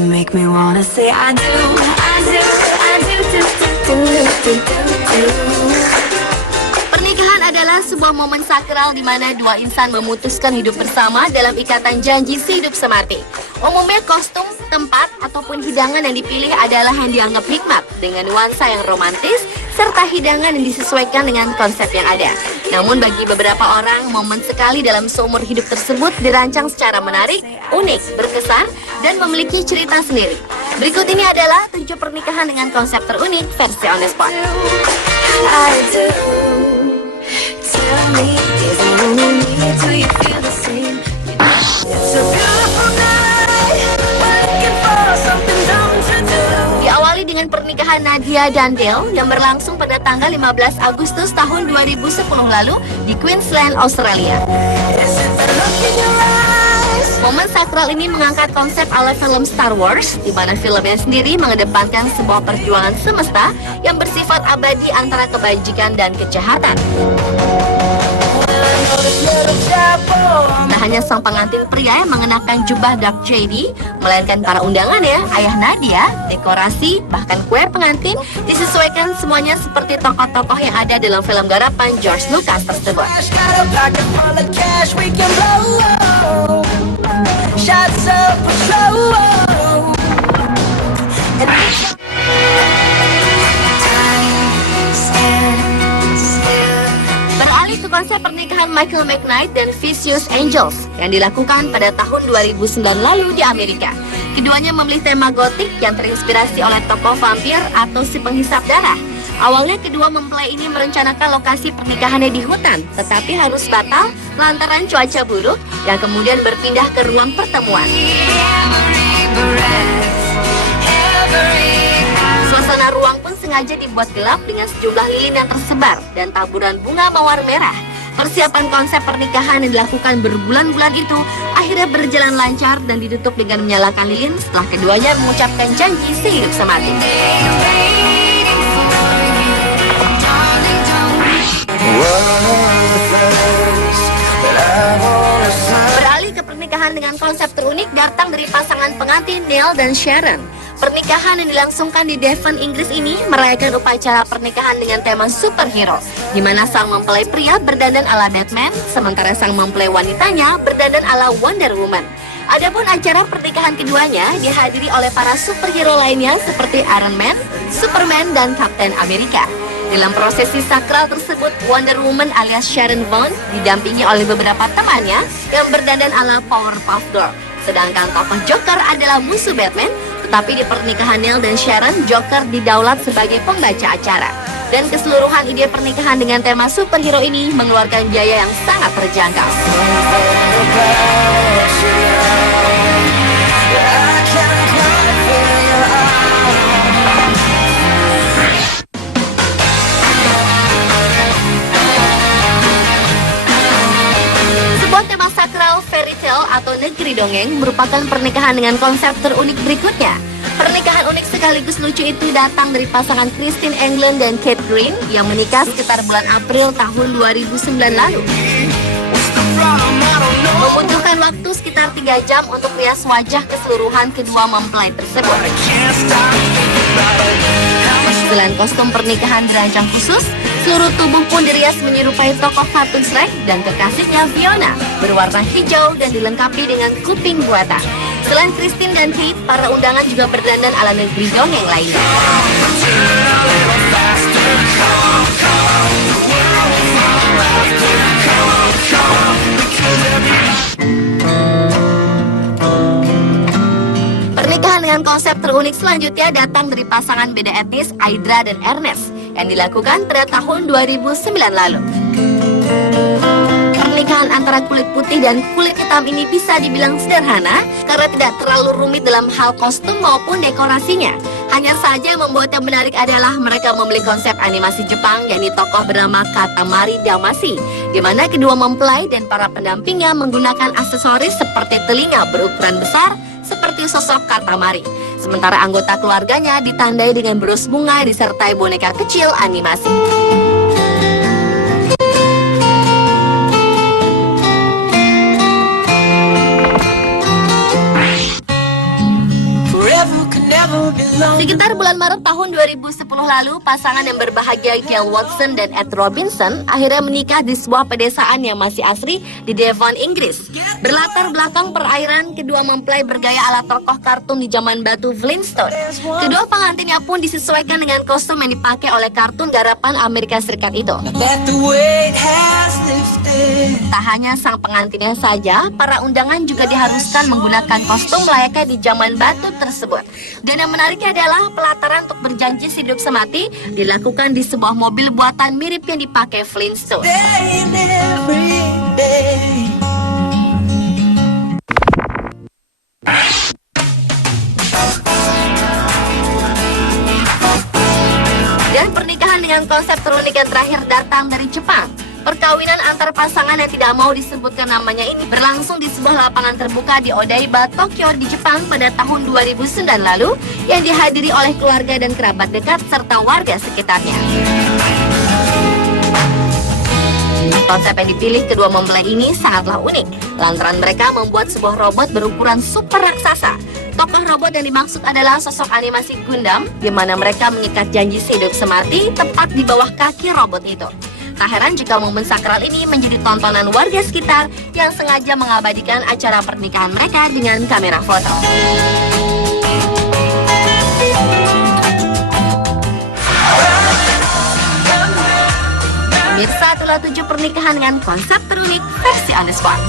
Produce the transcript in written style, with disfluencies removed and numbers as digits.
You make me wanna say I do, I do, I do, do, do, do, do, do. Pernikahan adalah sebuah momen sakral di mana dua insan memutuskan hidup bersama dalam ikatan janji sehidup semati. Umumnya kostum, tempat, ataupun hidangan yang dipilih adalah yang dianggap hikmat dengan nuansa yang romantis serta hidangan yang disesuaikan dengan konsep yang ada. Namun bagi beberapa orang, momen sekali dalam seumur hidup tersebut dirancang secara menarik, unik, berkesan, dan memiliki cerita sendiri. Berikut ini adalah 7 pernikahan dengan konsep terunik versi On The Spot. I do. Tell me, is it only me? Do you feel the same? It's a beautiful night. We're looking for something dumb to do. Diawali dengan pernikahan Nadia dan Dale yang berlangsung pada tanggal 15 Agustus tahun 2010 lalu di Queensland, Australia. Is it the look in your eyes? Momen sakral ini mengangkat konsep ala film Star Wars, di mana filmnya sendiri mengedepankan sebuah perjuangan semesta yang bersifat abadi antara kebajikan dan kejahatan. Tak hanya sang pengantin pria yang mengenakan jubah dark shady, melainkan para undangan ya, ayah Nadia, dekorasi, bahkan kue pengantin disesuaikan semuanya seperti tokoh-tokoh yang ada dalam film garapan George Lucas tersebut. Got a pocket full of cash we can blow. Shots of patrol. And time stands still. Beralih ke konsep pernikahan Michael McKnight dan Vicious Angels yang dilakukan pada tahun 2009 lalu di Amerika. Keduanya memilih tema gotik yang terinspirasi oleh tokoh vampir atau si penghisap darah. Awalnya kedua mempelai ini merencanakan lokasi pernikahannya di hutan, tetapi harus batal lantaran cuaca buruk yang kemudian berpindah ke ruang pertemuan. Suasana ruang pun sengaja dibuat gelap dengan sejumlah lilin yang tersebar dan taburan bunga mawar merah. Persiapan konsep pernikahan yang dilakukan berbulan-bulan itu akhirnya berjalan lancar dan ditutup dengan menyalakan lilin setelah keduanya mengucapkan janji sehidup semati. Beralih ke pernikahan dengan konsep terunik datang dari pasangan pengantin Neil dan Sharon. Pernikahan yang dilangsungkan di Devon, Inggris ini merayakan upacara pernikahan dengan tema superhero, di mana sang mempelai pria berdandan ala Batman, sementara sang mempelai wanitanya berdandan ala Wonder Woman. Adapun acara pernikahan keduanya dihadiri oleh para superhero lainnya seperti Iron Man, Superman, dan Captain America. Dalam prosesi sakral tersebut, Wonder Woman alias Sharon Vaughn didampingi oleh beberapa temannya yang berdandan ala Powerpuff Girl. Sedangkan tokoh Joker adalah musuh Batman, tetapi di pernikahan Neil dan Sharon, Joker didaulat sebagai pembaca acara. Dan keseluruhan ide pernikahan dengan tema superhero ini mengeluarkan biaya yang sangat terjangkau. Sakral fairy tale atau negeri dongeng merupakan pernikahan dengan konsep terunik berikutnya. Pernikahan unik sekaligus lucu itu datang dari pasangan Christine England dan Kate Green yang menikah sekitar bulan April tahun 2009 lalu. Membutuhkan waktu sekitar 3 jam untuk rias wajah keseluruhan kedua mempelai tersebut. Selain kostum pernikahan dirancang khusus, seluruh tubuh pun dirias menyerupai tokoh kartun Shrek dan kekasihnya Fiona, berwarna hijau dan dilengkapi dengan kuping buatan. Selain Christine dan Kate, para undangan juga berdandan ala negeri dongeng lainnya. Pernikahan dengan konsep terunik selanjutnya datang dari pasangan beda etnis Aydra dan Ernest yang dilakukan pada tahun 2009 lalu. Pernikahan antara kulit putih dan kulit hitam ini bisa dibilang sederhana karena tidak terlalu rumit dalam hal kostum maupun dekorasinya. Hanya saja yang membuatnya menarik adalah mereka memilih konsep animasi Jepang, yakni tokoh bernama Katamari Damacy, di mana kedua mempelai dan para pendampingnya menggunakan aksesoris seperti telinga berukuran besar seperti sosok Katamari. Sementara anggota keluarganya ditandai dengan bros bunga disertai boneka kecil animasi. Sekitar bulan Maret tahun 2010 lalu, pasangan yang berbahagia Gail Watson dan Ed Robinson akhirnya menikah di sebuah pedesaan yang masih asri di Devon, Inggris. Berlatar belakang perairan, kedua mempelai bergaya ala tokoh kartun di zaman batu Flintstone. Kedua pengantinnya pun disesuaikan dengan kostum yang dipakai oleh kartun garapan Amerika Serikat itu. Tak hanya sang pengantinnya saja, para undangan juga diharuskan menggunakan kostum layaknya di zaman batu tersebut. Dan yang menariknya adalah pelataran untuk berjanji hidup semati dilakukan di sebuah mobil buatan mirip yang dipakai Flintstone. Dan pernikahan dengan konsep terunik yang terakhir datang dari Jepang. Perkawinan antar pasangan yang tidak mau disebutkan namanya ini berlangsung di sebuah lapangan terbuka di Odaiba, Tokyo di Jepang pada tahun 2009 lalu yang dihadiri oleh keluarga dan kerabat dekat serta warga sekitarnya. Konsep yang dipilih kedua mempelai ini sangatlah unik, lantaran mereka membuat sebuah robot berukuran super raksasa. Tokoh robot yang dimaksud adalah sosok animasi Gundam, di mana mereka mengikat janji hidup semati tepat di bawah kaki robot itu. Tak heran jika momen sakral ini menjadi tontonan warga sekitar yang sengaja mengabadikan acara pernikahan mereka dengan kamera foto. Pemirsa, itulah 7 pernikahan dengan konsep terunik versi on the spot.